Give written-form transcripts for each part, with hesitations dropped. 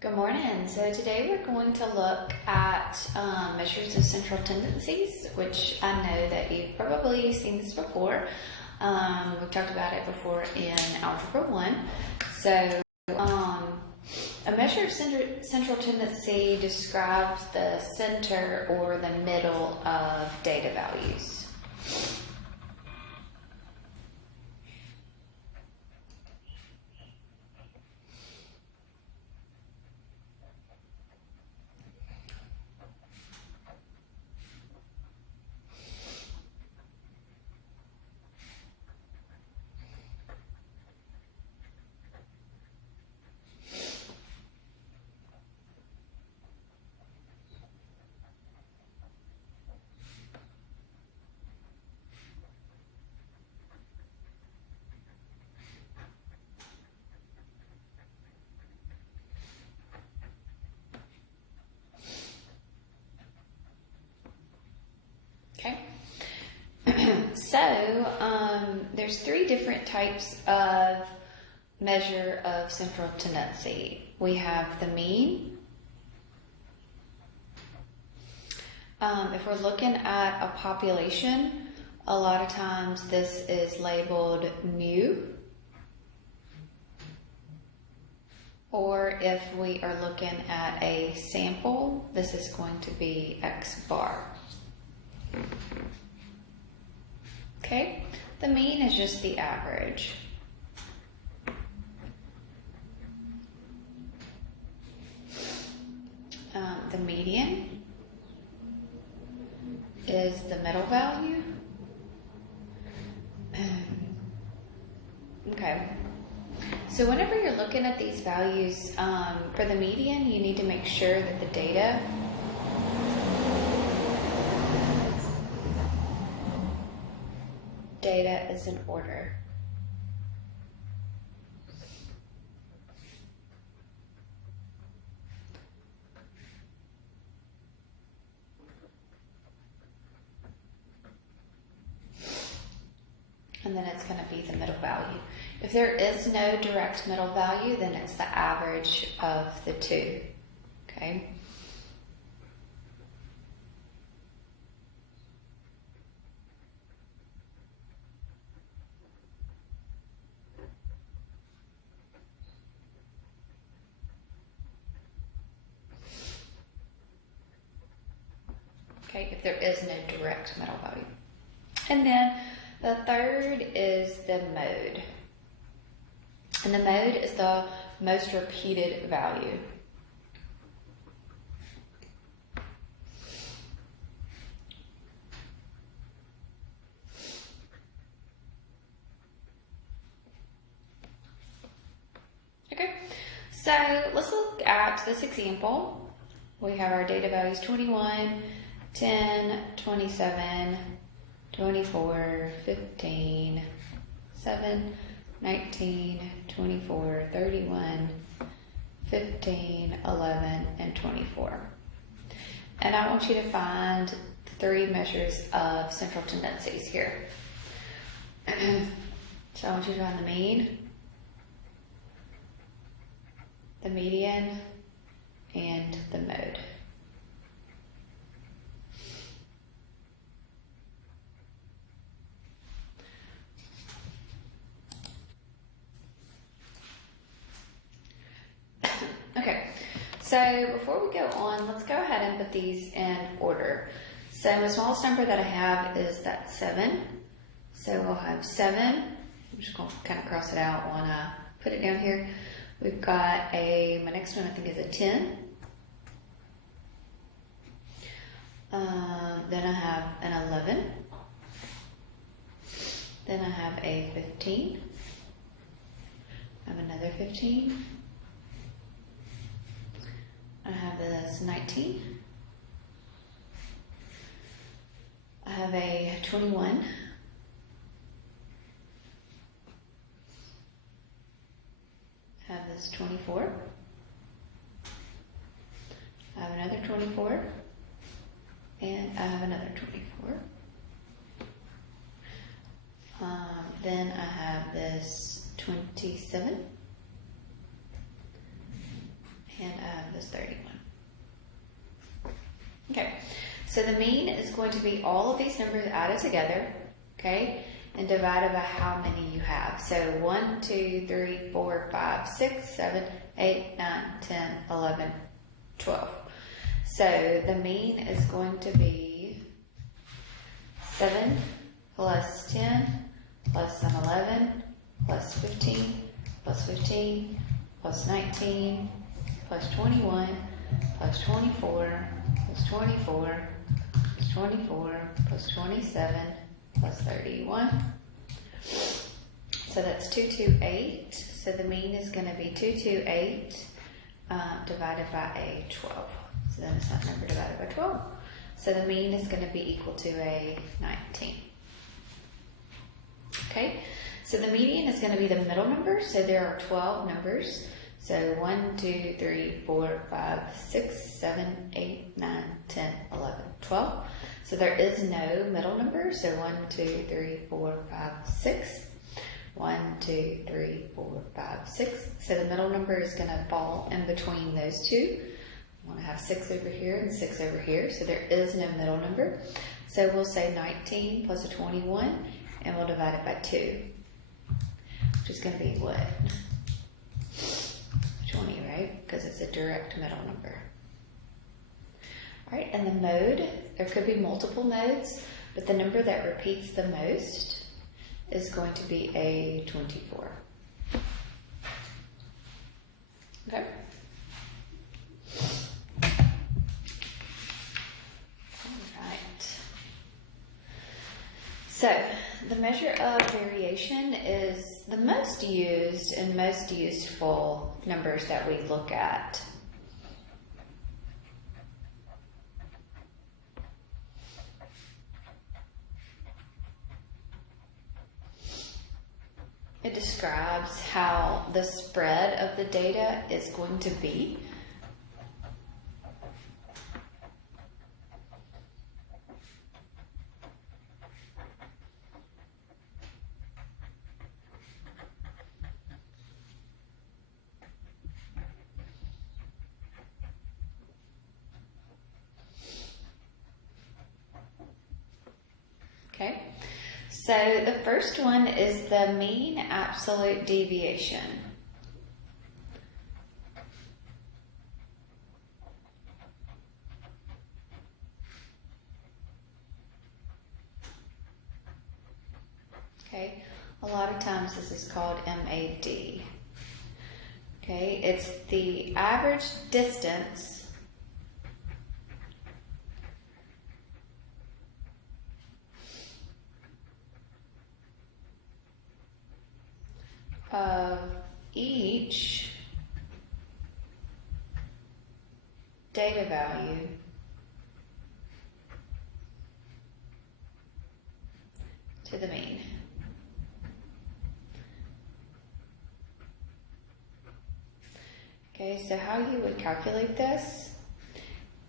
Good morning. So today we're going to look at measures of central tendencies, which I know that you've probably seen this before. We've talked about it before in Algebra 1. So a measure of central tendency describes the center or the middle of data values. Okay, so there's three different types of measure of central tendency. We have the mean. If we're looking at a population, a lot of times this is labeled mu. Or if we are looking at a sample, this is going to be x bar. Okay, the mean is just the average. The median is the middle value. Okay, so whenever you're looking at these values, for the median, you need to make sure that the data is in order. And then it's going to be the middle value. If there is no direct middle value, then it's the average of the two. Okay? Okay, if there is no direct middle value. And then the third is the mode. And the mode is the most repeated value. Okay, so let's look at this example. We have our data values 21, 10, 27, 24, 15, 7, 19, 24, 31, 15, 11, and 24. And I want you to find three measures of central tendencies here. So I want you to find the mean, the median, and the mode. Okay, so before we go on, let's go ahead and put these in order. So the smallest number that I have is that 7. So we'll have 7. I'm just going to kind of cross it out when I put it down here. We've got my next one I think is a 10. Then I have an 11. Then I have a 15. I have another 15. I have this 19. I have a 21. I have this 24. I have another 24. And I have another 24. Then I have this 27. And I is 31. Okay, so the mean is going to be all of these numbers added together, okay, and divided by how many you have. So 1, 2, 3, 4, 5, 6, 7, 8, 9, 10, 11, 12. So the mean is going to be 7 plus 10 plus some 11 plus 15 plus 15 plus 19 plus 21 plus 24 plus 24 plus 24 plus 27 plus 31. So that's 228. So the mean is going to be 228 divided by a 12. So then it's that number divided by 12. So the mean is going to be equal to a 19. Okay, so the median is going to be the middle number. So there are 12 numbers. So 1, 2, 3, 4, 5, 6, 7, 8, 9, 10, 11, 12. So there is no middle number. So 1, 2, 3, 4, 5, 6. 1, 2, 3, 4, 5, 6. So the middle number is going to fall in between those two. I want to have 6 over here and 6 over here. So there is no middle number. So we'll say 19 plus a 21, and we'll divide it by 2, which is going to be what? 20, right? Because it's a direct middle number. All right, and the mode, there could be multiple modes, but the number that repeats the most is going to be a 24. Okay? All right. So, the measure of variation is the most used and most useful numbers that we look at. It describes how the spread of the data is going to be. Okay, so the first one is the mean absolute deviation. Okay, a lot of times this is called MAD. Okay, it's the average distance of each data value to the mean. Okay, so how you would calculate this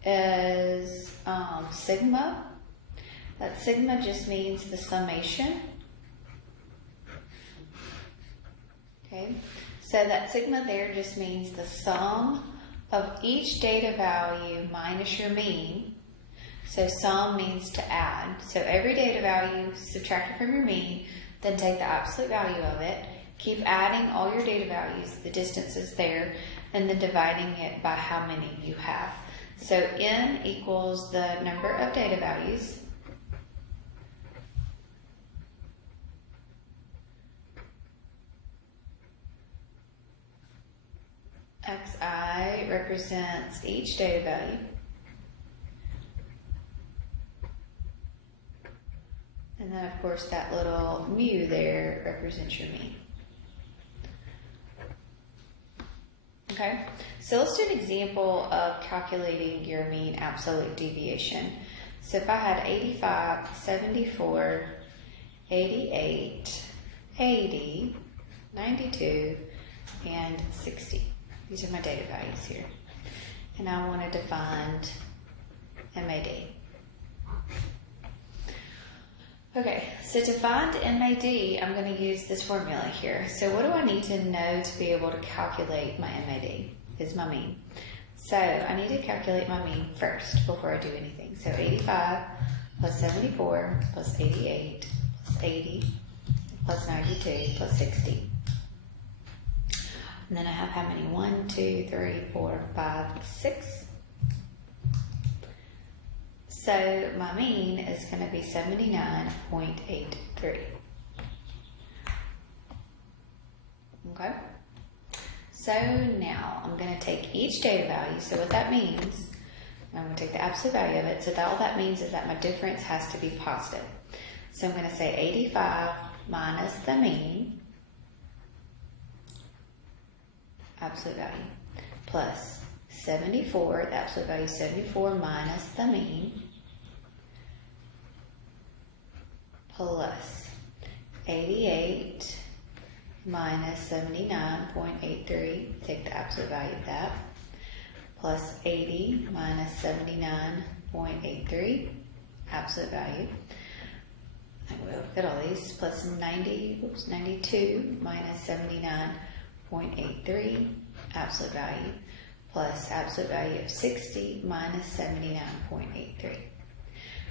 is sigma. That sigma just means the summation. Okay, so that sigma there just means the sum of each data value minus your mean. So sum means to add. So every data value subtracted from your mean, then take the absolute value of it, keep adding all your data values, the distances there, and then dividing it by how many you have. So n equals the number of data values. Xi represents each data value. And then, of course, that little mu there represents your mean. Okay, so let's do an example of calculating your mean absolute deviation. So if I had 85, 74, 88, 80, 92, and 60. These are my data values here. And I wanted to find MAD. Okay, so to find MAD, I'm going to use this formula here. So what do I need to know to be able to calculate my MAD? Is my mean. So I need to calculate my mean first before I do anything. So 85 plus 74 plus 88 plus 80 plus 92 plus 60. And then I have how many? 1, 2, 3, 4, 5, 6. So my mean is going to be 79.83. Okay? So now I'm going to take each data value. So what that means, I'm going to take the absolute value of it. So all that means is that my difference has to be positive. So I'm going to say 85 minus the mean, absolute value, plus 74, the absolute value is 74 minus the mean, plus 88 minus 79.83, take the absolute value of that, plus 80 minus 79.83, absolute value. I will fit all these, plus 92 minus 79.83, absolute value, plus absolute value of 60 minus 79.83.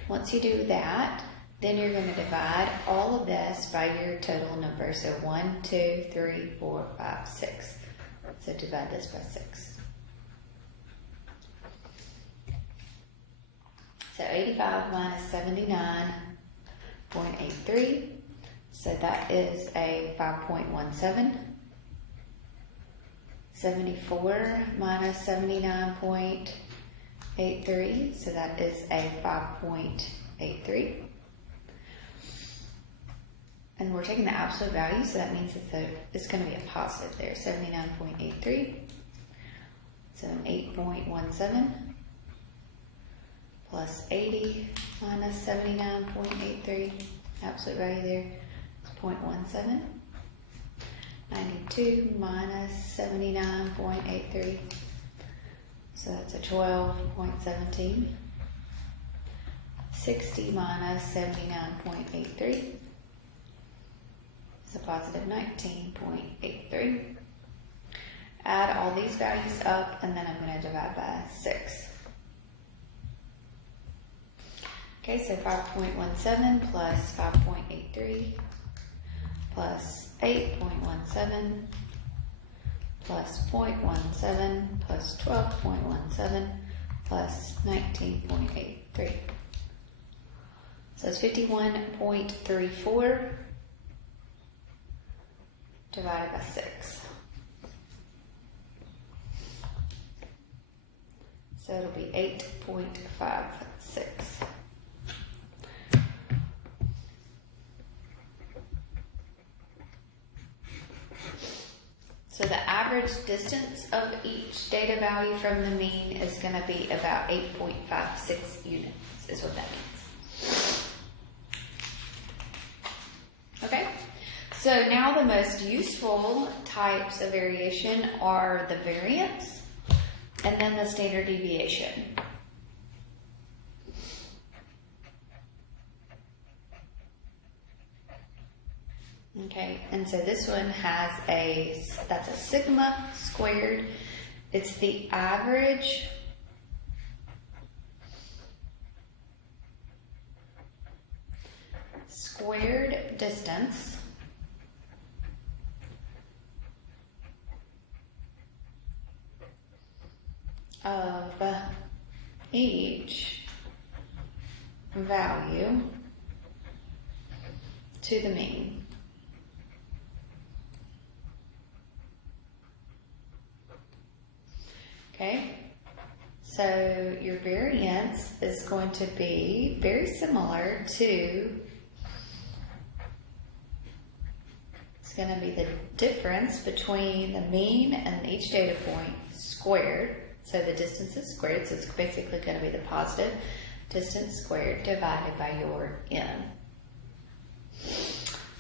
Once you do that, then you're going to divide all of this by your total number. So 1, 2, 3, 4, 5, 6. So divide this by 6. So 85 minus 79.83. So that is a 5.17. 74 minus 79.83. So that is a 5.83. And we're taking the absolute value, so that means that it's going to be a positive there, 79.83. So an 8.17 plus 80 minus 79.83, absolute value there is 0.17. 92 minus 79.83, so that's a 12.17. 60 minus 79.83. It's a positive 19.83. Add all these values up, and then I'm going to divide by 6. Okay, so 5.17 plus 5.83 plus 8.17 plus 0.17 plus 12.17 plus 19.83. So it's 51.34 divided by 6. So it'll be 8.56. So the average distance of each data value from the mean is going to be about 8.56 units, is what that means. Okay? So now the most useful types of variation are the variance and then the standard deviation. Okay, and so this one has that's a sigma squared. It's the average squared distance of each value to the mean. Okay, so your variance is going to be very similar to, it's going to be the difference between the mean and each data point squared. So the distance is squared, so it's basically going to be the positive distance squared divided by your n.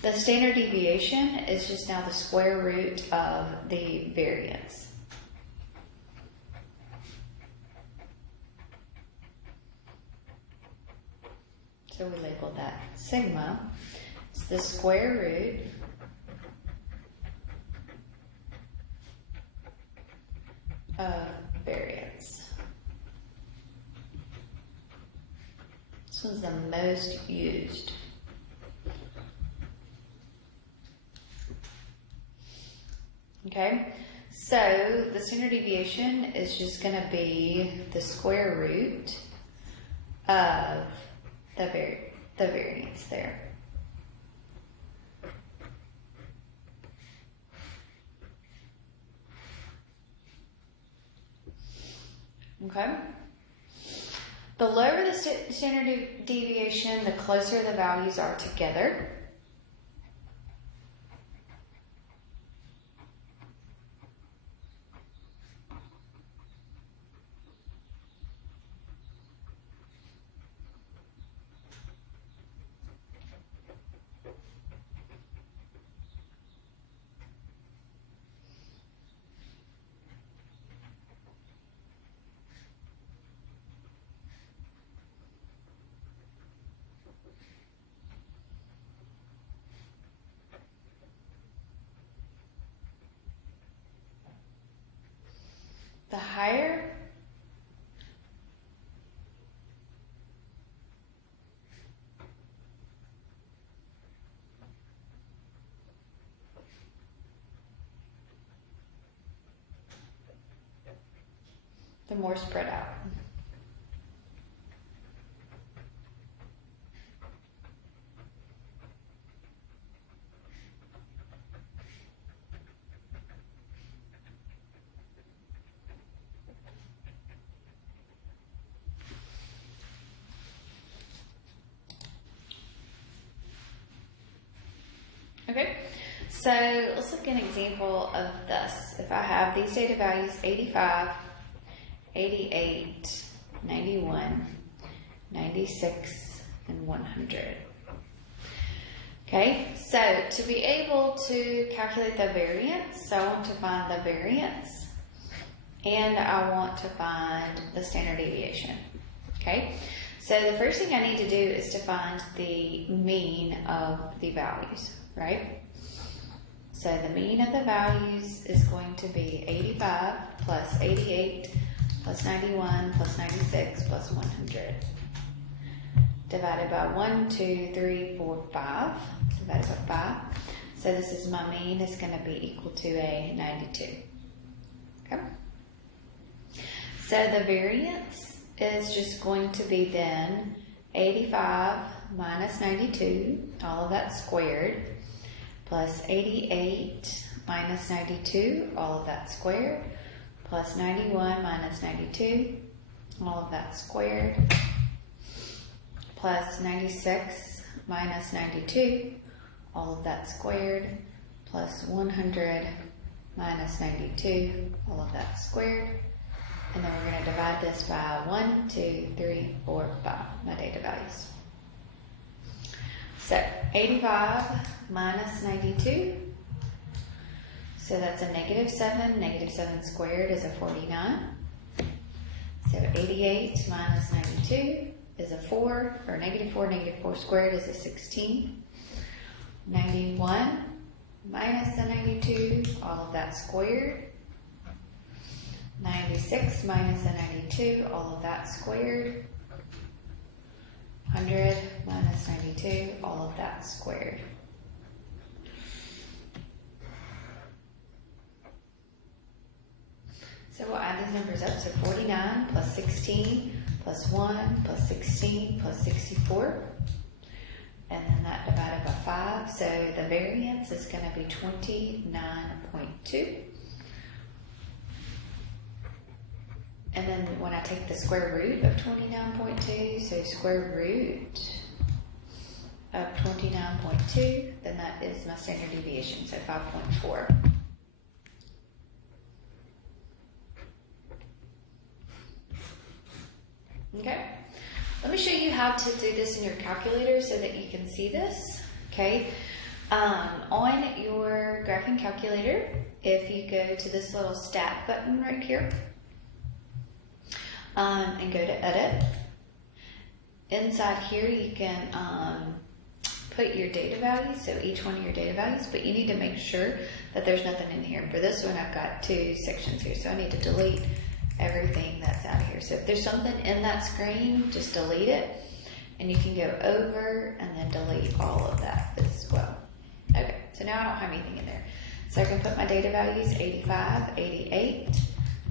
The standard deviation is just now the square root of the variance. So we label that sigma. It's the square root of variance. This one's the most used. Okay, so the standard deviation is just going to be the square root of the variance there. Okay. The lower the standard deviation, the closer the values are together. The higher the more spread out. Okay, so let's look at an example of this. If I have these data values 85, 88, 91, 96, and 100. Okay, so to be able to calculate the variance, I want to find the variance and I want to find the standard deviation. Okay, so the first thing I need to do is to find the mean of the values. Right? So the mean of the values is going to be 85 plus 88 plus 91 plus 96 plus 100. Divided by 1, 2, 3, 4, 5. Divided by 5. So this is my mean is going to be equal to a 92. Okay? So the variance is just going to be then 85 minus 92, all of that squared, plus 88 minus 92, all of that squared, plus 91 minus 92, all of that squared, plus 96 minus 92, all of that squared, plus 100 minus 92, all of that squared, and then we're going to divide this by 1, 2, 3, 4, 5, my data values. So 85 minus 92, so that's a negative 7. Negative 7 squared is a 49. So 88 minus 92 is a 4, or negative 4. Negative 4 squared is a 16. 91 minus the 92, all of that squared. 96 minus the 92, all of that squared. 100 minus 92, all of that squared. So we'll add these numbers up. So 49 plus 16 plus 1 plus 16 plus 64. And then that divided by 5. So the variance is going to be 29.2. And then when I take the square root of 29.2, so square root of 29.2, then that is my standard deviation, so 5.4. Okay, let me show you how to do this in your calculator so that you can see this. Okay, on your graphing calculator, if you go to this little stat button right here, and go to edit. Inside here you can put your data values, so each one of your data values, but you need to make sure that there's nothing in here. For this one I've got 2 sections here, so I need to delete everything that's out of here. So if there's something in that screen, just delete it. And you can go over and then delete all of that as well. Okay, so now I don't have anything in there. So I can put my data values 85, 88,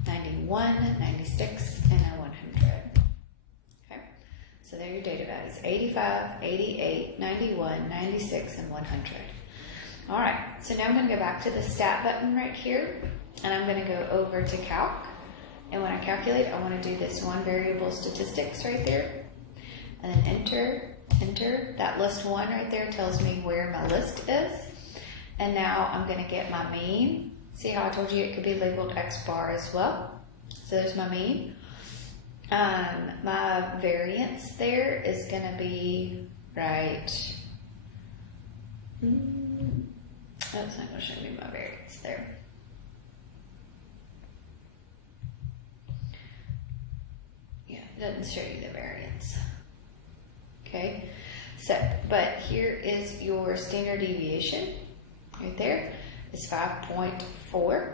91, 96, and a 100. Okay, so there are your data values, 85, 88, 91, 96, and 100. All right, so now I'm going to go back to the stat button right here, and I'm going to go over to calc. And when I calculate, I want to do this one variable statistics right there. And then enter, enter. That list 1 right there tells me where my list is. And now I'm going to get my mean. See how I told you it could be labeled X bar as well. So there's my mean. My variance there is going to be right. That's not going to show me my variance there. Yeah, it doesn't show you the variance. Okay, so, but here is your standard deviation. Right there is 5.4.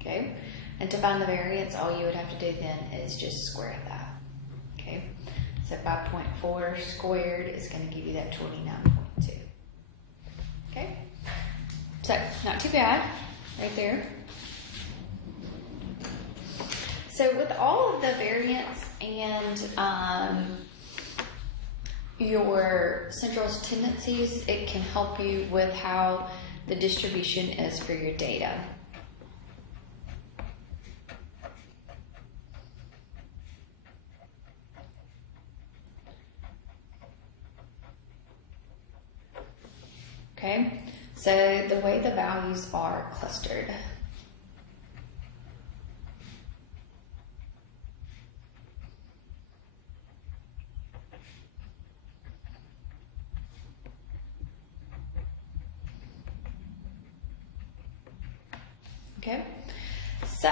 Okay, and to find the variance, all you would have to do then is just square that. Okay, so 5.4 squared is going to give you that 29.2. Okay, so not too bad right there. So with all of the variance and your central tendencies, it can help you with how the distribution is for your data. Okay, so the way the values are clustered. Okay, so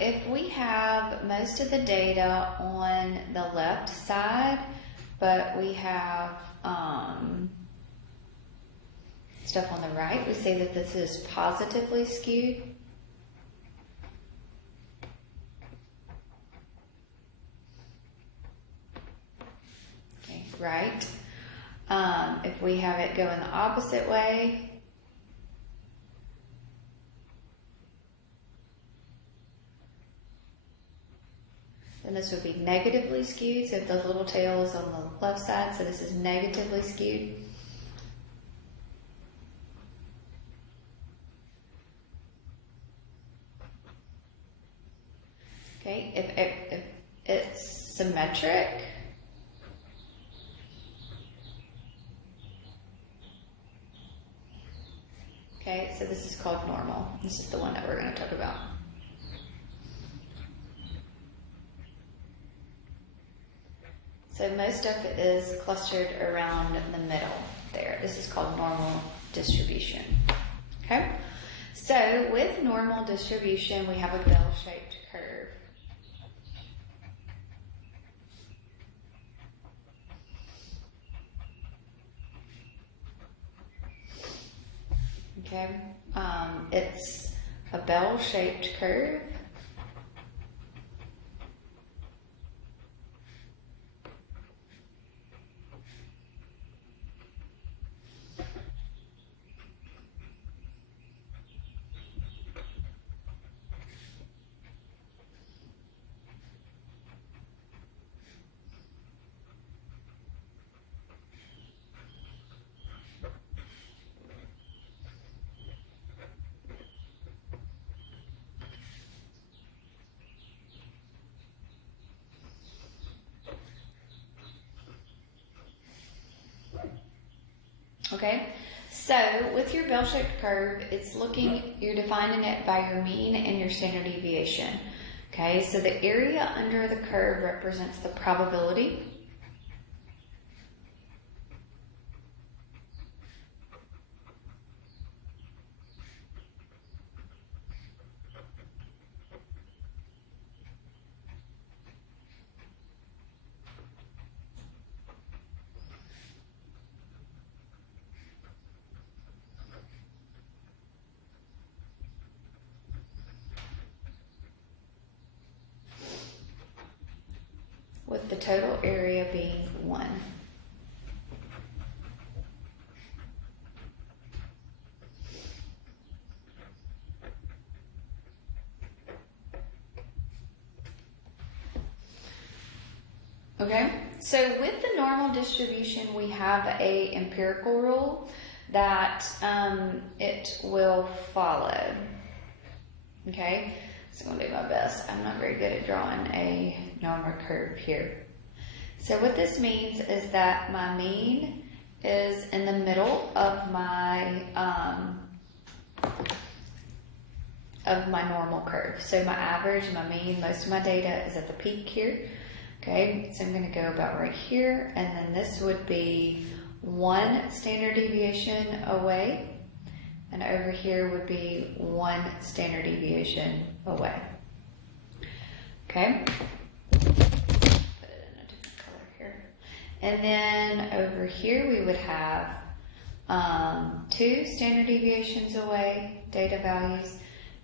if we have most of the data on the left side, but we have stuff on the right, we say that this is positively skewed. Okay, right. If we have it go in the opposite way, then this would be negatively skewed. So if the little tail is on the left side, so this is negatively skewed. Okay, if it's symmetric, okay, so this is called normal. This is the one that we're going to talk about. So most stuff is clustered around the middle there. This is called normal distribution. Okay? So with normal distribution, we have a bell-shaped curve. Okay? It's a bell-shaped curve. Okay, so with your bell-shaped curve, you're defining it by your mean and your standard deviation. Okay, so the area under the curve represents the probability. with the total area being 1. Okay, so with the normal distribution, we have a empirical rule that it will follow. Okay, so I'm going to do my best. I'm not very good at drawing a normal curve here. So what this means is that my mean is in the middle of my normal curve. So my average, my mean, most of my data is at the peak here. Okay, so I'm going to go about right here, and then this would be 1 standard deviation away, and over here would be 1 standard deviation away. Okay, put it in a different color here. And then over here we would have 2 standard deviations away, data values,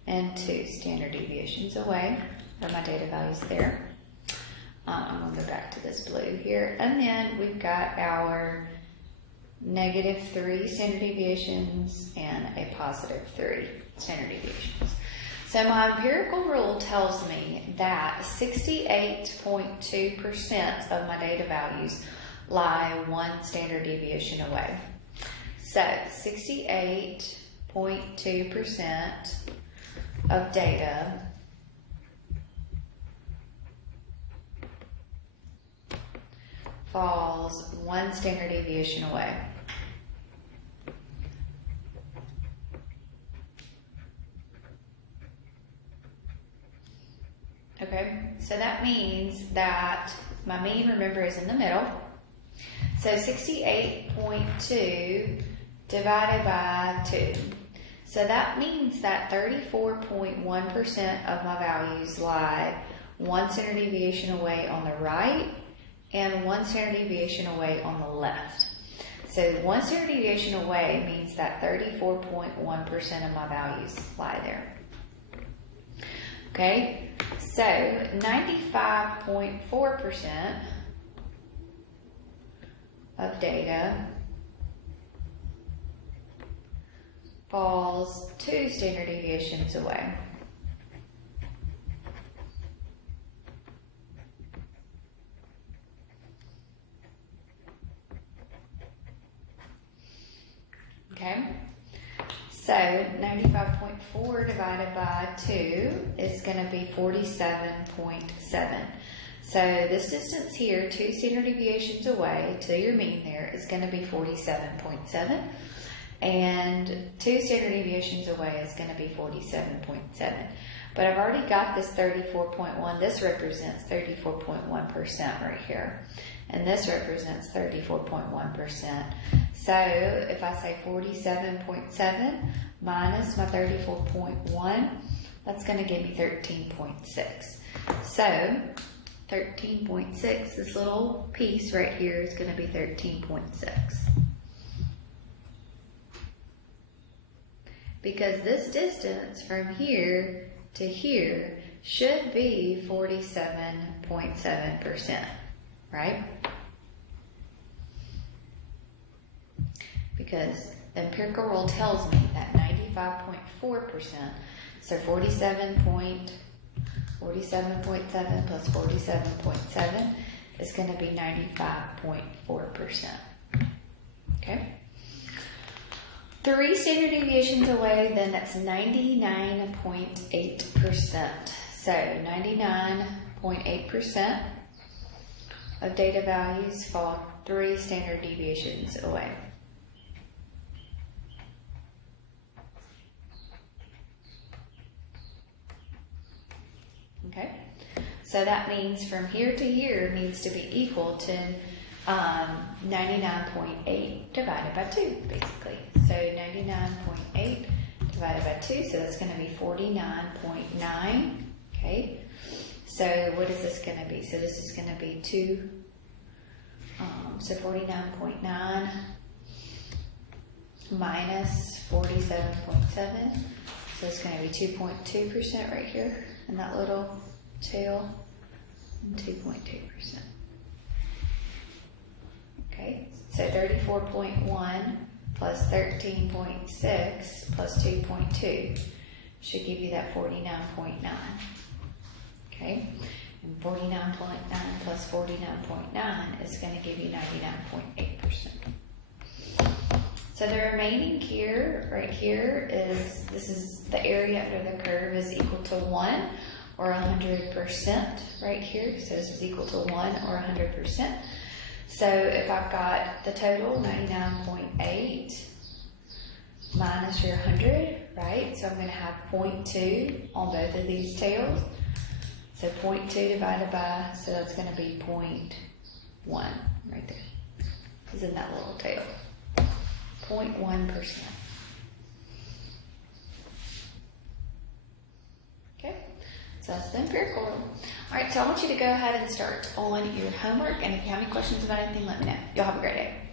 and 2 standard deviations away are my data values there. I'm going to go back to this blue here. And then we've got our -3 standard deviations and a +3 standard deviations. So my empirical rule tells me that 68.2% of my data values lie 1 standard deviation away. So 68.2% of data falls 1 standard deviation away. Okay, so that means that my mean, remember, is in the middle. So 68.2 divided by 2. So that means that 34.1% of my values lie 1 standard deviation away on the right and 1 standard deviation away on the left. So 1 standard deviation away means that 34.1% of my values lie there. Okay, so 95.4% of data falls 2 standard deviations away. Okay, so 95.4 divided by 2 is going to be 47.7. So this distance here, 2 standard deviations away to your mean there, is going to be 47.7. And 2 standard deviations away is going to be 47.7. But I've already got this 34.1. This represents 34.1% right here. And this represents 34.1%. So if I say 47.7 minus my 34.1, that's going to give me 13.6. So 13.6, this little piece right here is going to be 13.6. Because this distance from here to here should be 47.7%, right? Because the empirical rule tells me that 95.4%, so 47.7 plus 47.7 is going to be 95.4%. Okay? 3 standard deviations away, then that's 99.8%. So 99.8% of data values fall 3 standard deviations away. Okay, so that means from here to here needs to be equal to 99.8 divided by 2, basically. So 99.8 divided by 2, so that's going to be 49.9. Okay, so what is this going to be? So this is going to be 2, so 49.9 minus 47.7, so it's going to be 2.2% right here in that little tail and 2.2%. Okay, so 34.1 plus 13.6 plus 2.2 should give you that 49.9. Okay, and 49.9 plus 49.9 is going to give you 99.8%. So the remaining here, right here, this is the area under the curve is equal to 1 or 100% right here. So this is equal to 1 or 100%. So if I've got the total, 99.8 minus your 100, right? So I'm going to have 0.2 on both of these tails. So 0.2 divided by, so that's going to be 0.1 right there. Is in that little tail. 0.1%. Okay, so that's the empirical rule. All right, so I want you to go ahead and start on your homework, and if you have any questions about anything, let me know. Y'all have a great day.